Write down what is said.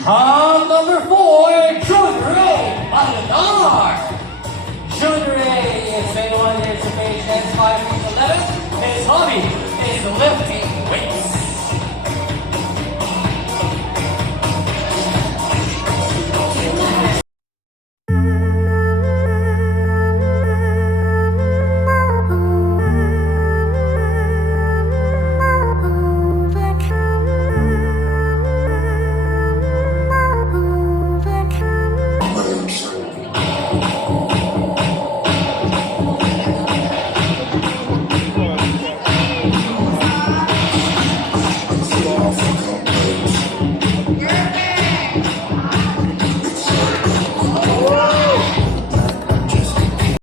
Number 4, Junior A. Maladar. Junior A is 21 years of age and 5 feet 11. His hobby is lifting